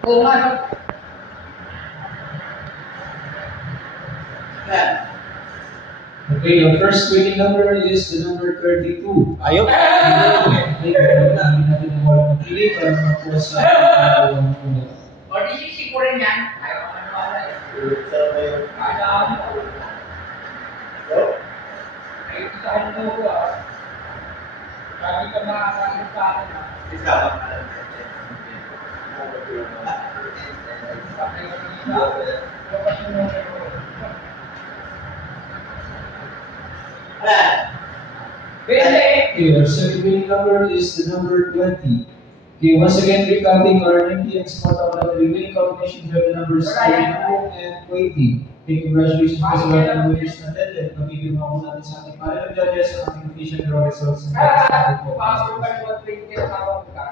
Oo nga, no? Okay, your first winning number is the number 32. Ayun. Hindi natin nawala ng pili para makakuha sa O, di sisigurin yan. Ayaw ka na wala eh. Ayaw mo. Ayaw sa ano ko ah. Sabi ka makakasin sa akin ah. Okay, your second winning number is the number 20. Okay, once again, recounting our 90 and spot out the remaining combinations, we have the numbers 32 and 20. Okay, congratulations po sa lahat ng winners natin at pagkikima po natin sa ating panel of judges sa ating official draw results. Pasok ka naman 20 na tawag ka.